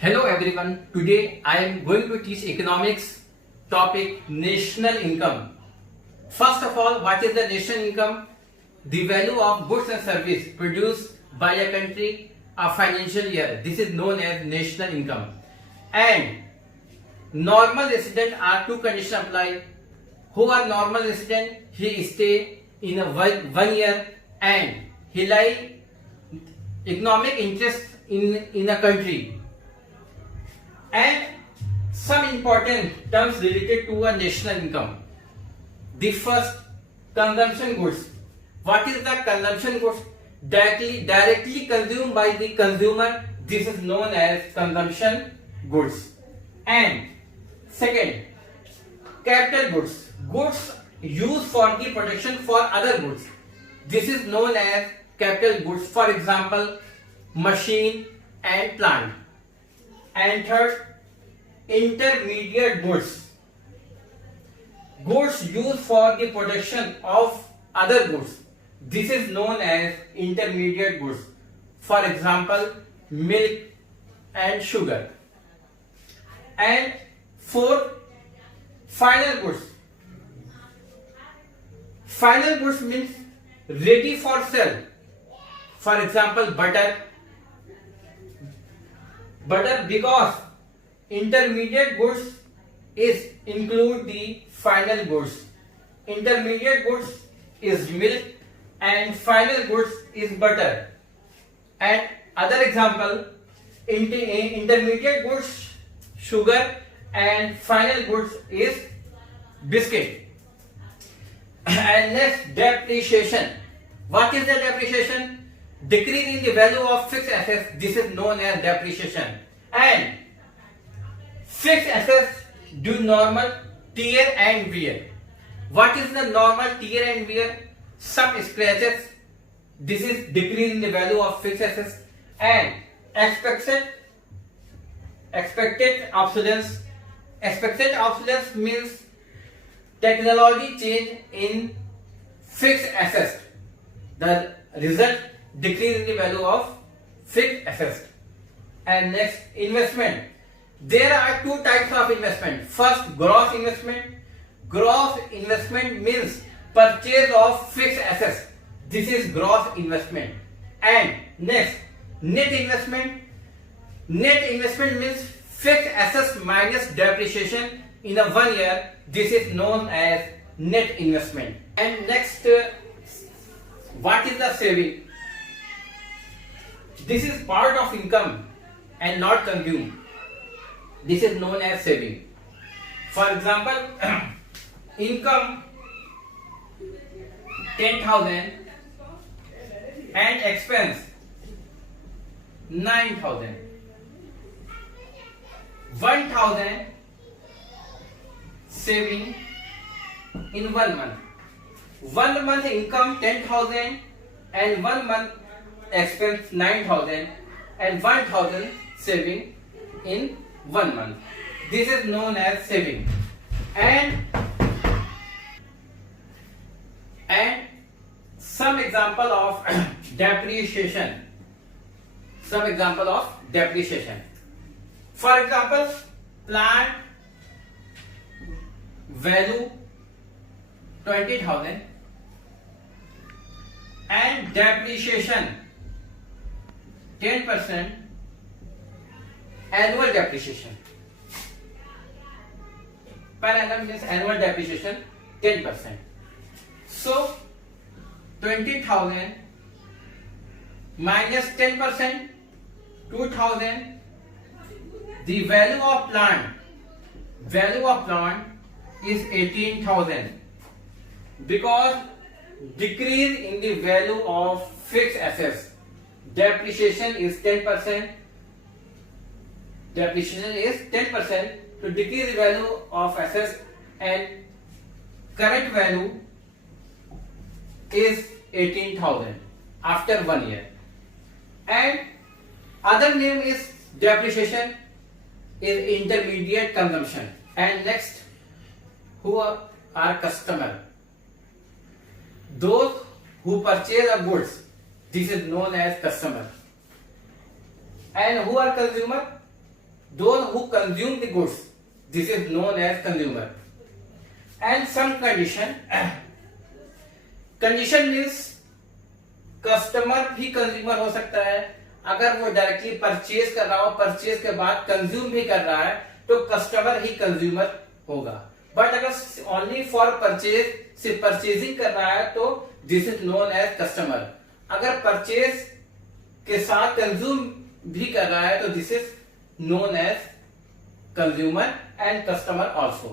Hello everyone. Today I am going to teach economics topic national income. First of all, what is the national income? The value of goods and service produced by a country a financial year. This is known as national income. And normal resident are two conditions apply. Who are normal resident? He stay in a one year and he like economic interest in a country. And some important terms related to a national income. The first, consumption goods. What is the consumption goods? Directly consumed by the consumer. This is known as consumption goods. And second, capital goods. Goods used for the production for other goods. This is known as capital goods. For example, machine and plant. And third, intermediate goods. Goods used for the production of other goods. This is known as intermediate goods. For example, milk and sugar. And fourth, final goods. Final goods means ready for sale. For example, butter, because intermediate goods is include the final goods. Intermediate goods is milk and final goods is butter. And other example, intermediate goods sugar and final goods is biscuit. And next, depreciation. What is the depreciation? Decrease in the value of fixed assets. This is known as depreciation. And fixed assets do normal tear and wear. What is the normal tear and wear? Some scratches. This is decrease in the value of fixed assets. And expected obsolescence. Expected obsolescence means technology change in fixed assets. The result, decrease in the value of fixed assets. And next, investment. There are two types of investment. First, gross investment. Gross investment means purchase of fixed assets. This is gross investment. And next, net investment. Net investment means fixed assets minus depreciation in a 1 year. This is known as net investment. And next, what is the saving? This is part of income and not consumed. This is known as saving. For example, income 10,000 and expense 9,000. 1,000 saving in 1 month. 1 month income 10,000 and 1 month expense 9,000 and 1,000 saving in 1 month. This is known as saving. And some example of depreciation. Some example of depreciation. For example, plant value 20,000 and depreciation 10% annual depreciation. Per annum means annual depreciation 10%. So 20,000 minus 10%, 2,000. The value of plant is 18,000 because decrease in the value of fixed assets. Depreciation is 10%. Depreciation is 10% to decrease the value of assets, and current value is 18,000 after 1 year. And other name is depreciation is intermediate consumption. And next, who are customer? Those who purchase a goods. This is known as customer. And who are consumer? those who consume the goods, this is known as consumer. And some condition means customer भी consumer हो सकता है। अगर वो directly purchase कर रहा हो, purchase के बाद कंज्यूम भी कर रहा है, तो कस्टमर ही कंज्यूमर होगा। बट अगर ओनली फॉर परचेज, सिर्फ परचेजिंग कर रहा है, तो this is known as customer. अगर परचेज के साथ कंज्यूम भी कर रहा है, तो this is known as consumer and customer also.